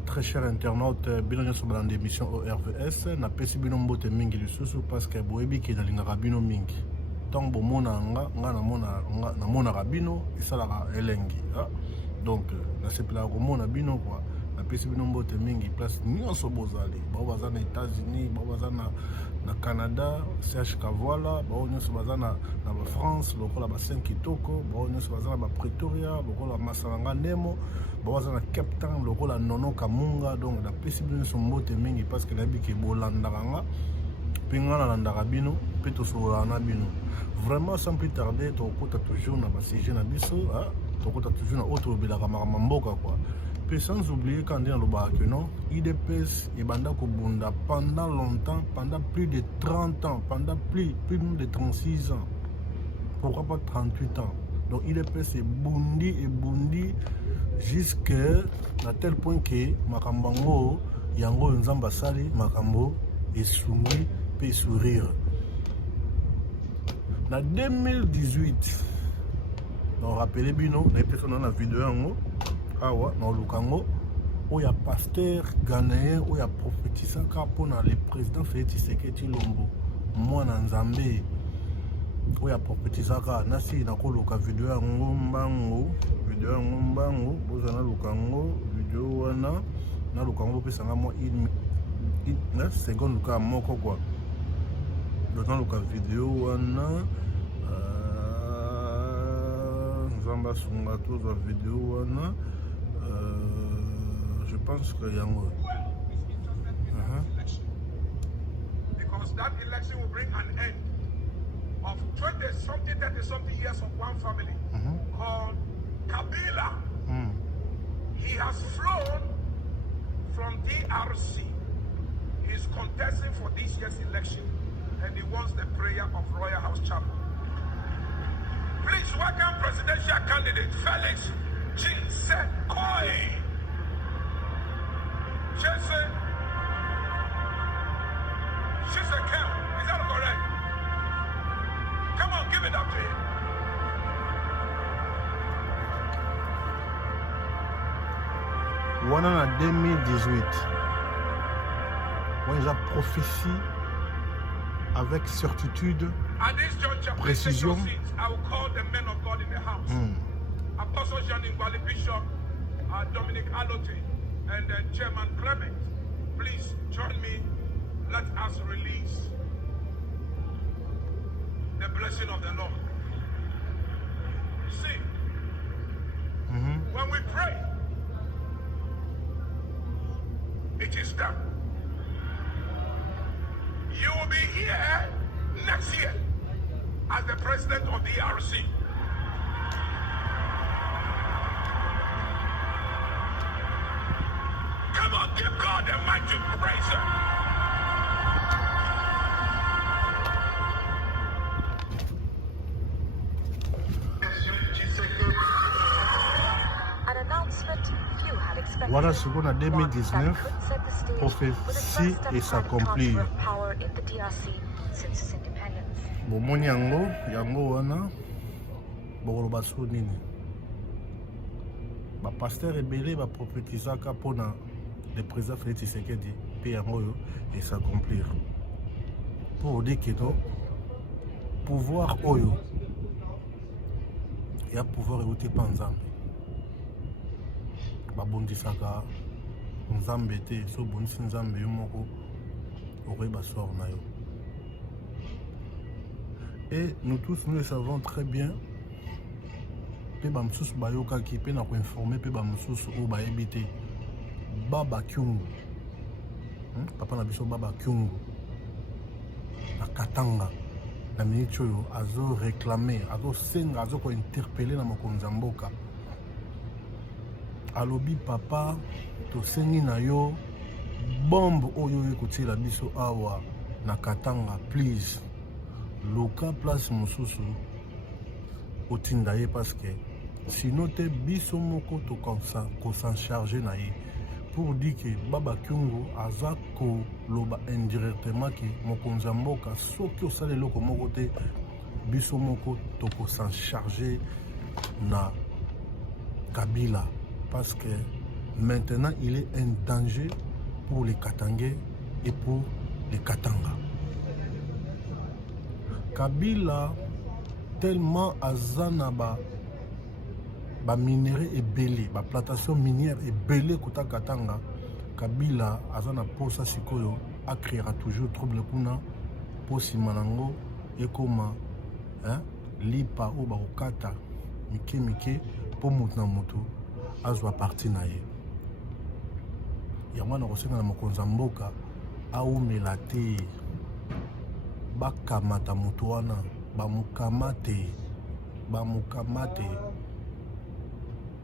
très chers internautes, bino sur dans l'émission ORVS, na pesi bino mbote mingi lisusu parce que boyebi ki na lingaka bino mingi. Tant bomona nga na mona rabino esalaka elengi. Donc na sepela komona bino quoi. Na pesi bino mbote mingi place nyonso bozali. Ba baza na États-Unis, ba baza na Canada, CH Kavala, ba nyonso baza na France, lokola ba 5 kitoko, ba nyonso baza na Pretoria, lokola Masalanga Nemo, ba baza na Cape Town, lokola Nono Kamunga. Donc na pesi bino mbote mingi parce que na biki bolandaka nga pinga na landaka bino pe to solana bino. Vraiment sans plus tarder, to kota toujours na ba sujet na biso, to kota toujours na autre belaka mboka quoi. Et sans oublier quand on dit que non, IDPS et Banda Kobunda pendant longtemps, pendant plus de 30 ans, pendant plus de 36 ans, pourquoi pas 38 ans. Donc IDPS est bondi jusqu'à tel point que Makambango, Yango Nzamba Sali, Makambo est soumis et sourire. En 2018, on rappelle bien, on a peut-être dans la vidéo. Dans le Congo, où il y a pasteur ghanéen, où il y a prophétisé pour le président Félix Tshisekedi Lombo. Moi, dans Zambie, où il y a prophétisé nasi na ko loka vidéo ya ngombango, boza na lukango, vidéo wana na lukango pesa nga mo une seconde ka moko quoi. Donc na luka vidéo wana Zamba sunga to za vidéo wana. Je pense que Yango. Because that election will bring an end of 30-something years of one family called Kabila. He has flown from DRC. He is contesting for this year's election and he wants the prayer of Royal House Chapel. Please welcome presidential candidate Felix Tshisekedi. Tshisekedi, is that correct? Come on, give it up to him. Wana na 2018, on a prophétie avec certitude, précision. I will call the men of God in the house. Apostle Jean Ngwale, Bishop Dominic Alote, and Chairman Clement. Please join me. Let us release the blessing of the Lord. See, when we pray, it is done. You will be here next year as the president of the ERC. Come on, give God a mighty praise. An announcement few had expected. Voilà ce qu'on a 2019, prophétie et s'accomplir. Bomoni yango wana bokoloba so nini bapasteur ebele baprophétisaka mpona le président Félix Tshisekedi mpe yango oyo s'accomplir pour dire que no pouvoir oyo ya pouvoir euti mpa nzambe babondisaka nzambe te so obondisi nzambe yo moko okoyeba sor na yo. Et nous tous, nous le savons très bien. Pe bamsus bayoka ki pe na ko informer pe bamsus o ba ebité. Baba Kyungu. Papa na biso Baba Kyungu. Na Katanga. Na minichoyo azo réclamer, azo senga, azo ko interpeller na mokonzi mboka. Alobi papa to sengi na yo bombe oyo ekotila biso awa na Katanga please. Loka place mosusu otinda ye parce que sinon te biso moko to s'en charger na ye pour dire que Baba Kyungu aza ko loba indirectement que mokonzi mboka soki osala eloko moko te biso moko to s'en charger na Kabila parce que Maintenant, il est un danger pour les Katangais et pour les Katanga. Kabila, tellement azanaba, ba minerai est belé, ba plantation minière est belé kota Katanga. Kabila azana posa sikoyo a créera toujours trouble kuna posi manango et koma lipa o ba okata mike mike po mutu na mutu azwa parti na ye. Yango na kosenga na mokonzi ya mboka aumela te bakamata mutu wana bamukamate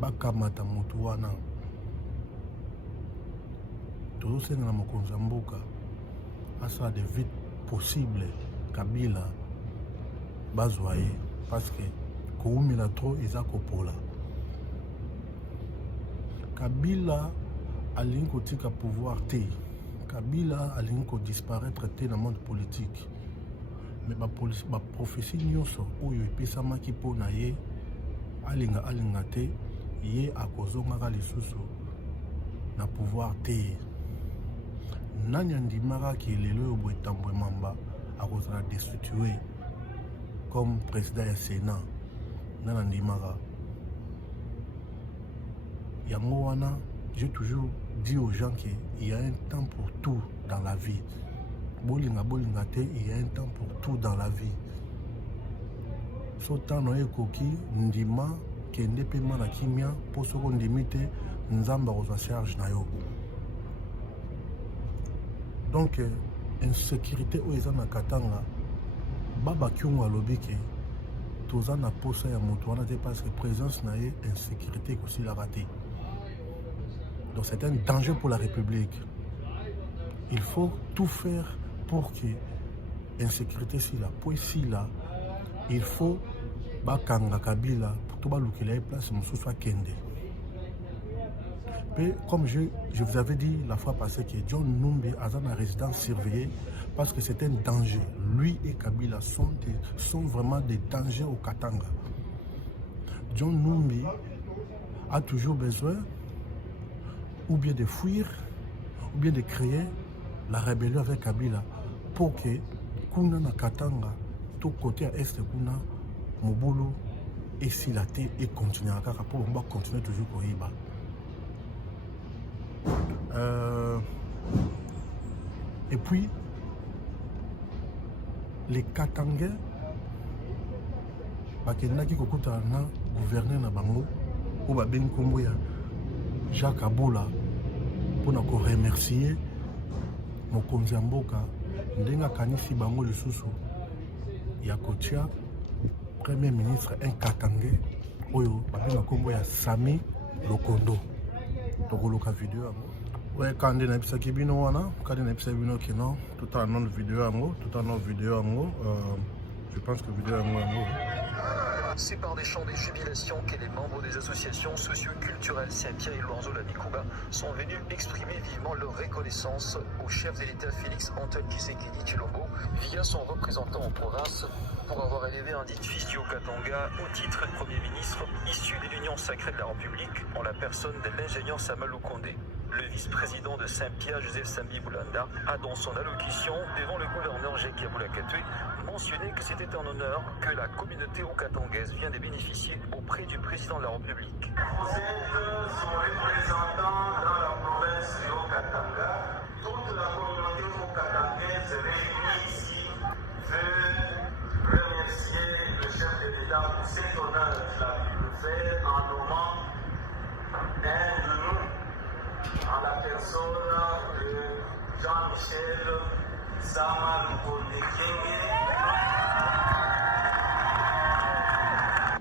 bakamata mutu wana. Tozosenga na mokonzi ya mboka asala de vite possible Kabila bazwa ye parce que koumela trop eza kopola. Kabila alingi kotika pouvoir te, Kabila alingi kodisparaître te na monde politique, mais baprophétie nyonso oyo epesamaki mpo na ye alinga te ye akozongaka lisusu na pouvoir te. Nani andimakaki lelo oyo boye Tambwe Mamba akozala destitué comme président ya Sénat? Nani andimaka yango wana? J'ai toujours dit aux gens qu'il y a un temps pour tout dans la vie. Bolinga te, il y a un temps pour tout dans la vie. So temps noye koki ndima kende pe mana kimia po soko ndimite nzamba kozwa charge na yo. Donc insécurité oyo eza na Katanga baba kyungu alobi ke toza na posa ya moto wana te parce que présence na ye insécurité ekosilaka te. Donc c'est un danger pour la République. Il faut tout faire pour que l'insécurité si là, pour ici là, il faut bakanga Kabila pour tout balukela place mususu soit kende. Mais comme je vous avais dit la fois passée que John Numbi a une résidence surveillée parce que c'est un danger. Lui et Kabila sont vraiment des dangers au Katanga. John Numbi a toujours besoin ou bien de fuir, ou bien de créer la rébellion avec Kabila pour que Kuna na Katanga, tout côté à est Kuna, Mobulu, et Silaté et continuer à pour continuer toujours pour Iba. Et puis, les Katangais, bakendaki kokuta na gouverneur na bango, ou babengi kombo ya Jacques Aboula pour nous remercier mokonzi ya mboka ndenga kanisi bango lisusu ya kotia premier ministre un Katangais oyo babenga kombo ya Sami Lokondo. Tokoloka vidéo yango ouais quand na bisaki bino wana quand na bisaki bino kino tout en non vidéo yango je pense que vidéo yango C'est par des chants de jubilation que les membres des associations socio-culturelles Saint-Pierre et Luanzo-la-Bikouba sont venus exprimer vivement leur reconnaissance au chef de l'État Félix Antoine Tshisekedi Tshilombo via son représentant en province pour avoir élevé un dit fils du Haut-Katanga au titre de Premier ministre issu de l'Union sacrée de la République en la personne de l'ingénieur Samalou Kondé. Le vice-président de Saint-Pierre, Joseph Sambi Boulanda, a dans son allocution devant le gouverneur Jekia Boulakatoué mentionné que c'était un honneur que la communauté haut-katangaise vient de bénéficier auprès du président de la République. Vous êtes son représentant dans la province du Haut-Katanga. Toute la communauté haut-katangaise réunie ici veut remercier le chef de l'État pour cet honneur qu'il a pu nous faire en nommant un de nous, en la personne de Jean-Michel Sama Lukonde Kenge.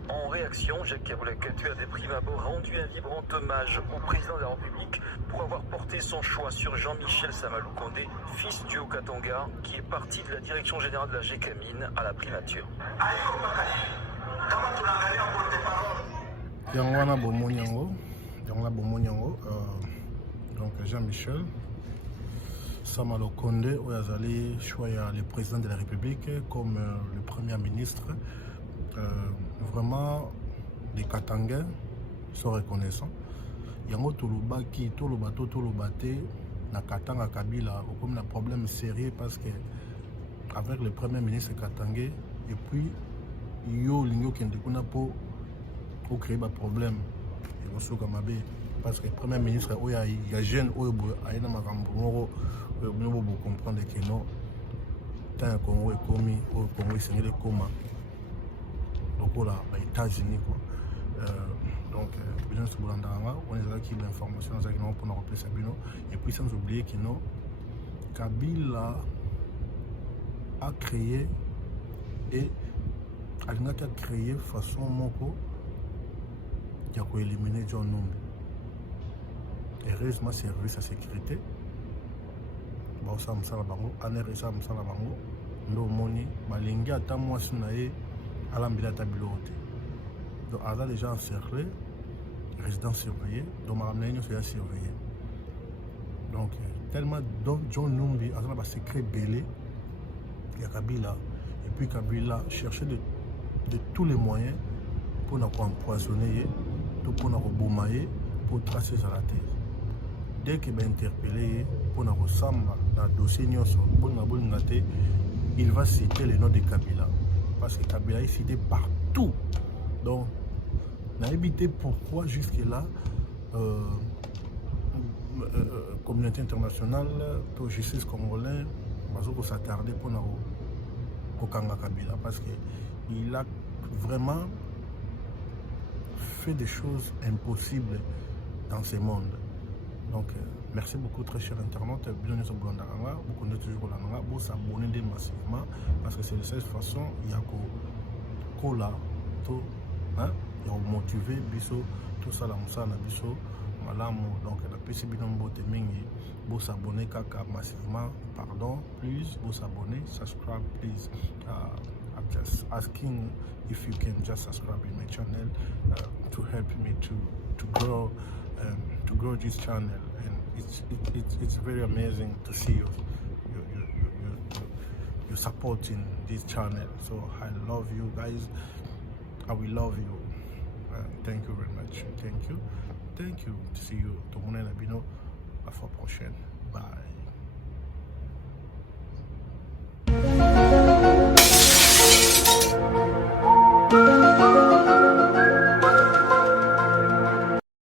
En réaction, Jacques Kaboulakatu a de prime abord rendu un vibrant hommage au président de la République pour avoir porté son choix sur Jean-Michel Samalou Kondé, fils du Haut-Katanga, qui est parti de la direction générale de la GECAMINE à la primature. Donc Jean-Michel Samalou Kondé, Oyazali choya le président de la République comme le premier ministre. Vraiment, les Katangais sont reconnaissants. yango tolobaki toloba te na Katanga Kabila comme un problème sérieux parce que avec le premier ministre Katangé et puis yo lingo kende kuna po créer un problème et osoka mabe parce que le premier ministre oya ya jeune oyo ayena makambo moko oyo bo comprendre que non tant Congo est commis au Congo c'est koma lokola ba États-Unis quoi donc bien sûr on est là qui l'information ça qui non pour nous rappeler Sabino et puis sans oublier que non Kabila a créé et a créé façon moko il a éliminé John Numbi. Heureusement, service à sécurité. Bon, ça me sert bango. Aner ça me sert bango. Ndo moni. Malingi ata moi sunaye. Alambila tabilote. Donc, Ada déjà encerclé. Résident surveillé. Donc, ma ramené c'est surveillé. Donc, tellement donc John Numbi a un secret belé. Il y a Kabila. Et puis Kabila cherchait de tous les moyens pour nous empoisonner. Pour nous reboumailler, pour tracer sa terre. Dès qu'il est interpellé, pour nous ressembler dans le dossier, il va citer le nom de Kabila. Parce que Kabila est cité partout. Donc, on a évité pourquoi jusque-là, communauté internationale, pour justice congolaise, va s'attarder pour nous Kokanga Kabila. Parce qu'il a vraiment fait des choses impossibles dans ce monde. Donc, merci beaucoup, très cher internaute. Bienvenue sur Blandaranga. Vous connaissez toujours Blandaranga. Vous s'abonnez massivement parce que c'est de cette façon il y a Kola, tout, hein, il y a motivé, biso, tout ça, la moussa, na biso, malamu. Donc, la PCB Nombo Temingi, vous s'abonnez kaka massivement. Pardon, please, vous s'abonnez, subscribe, please. I'm just asking if you can just subscribe in my channel to help me to grow this channel, and it's very amazing to see you supporting this channel. So I love you guys. I will love you. Thank you very much. Thank you. See you. Tout le monde est à la fois prochaine. Bye.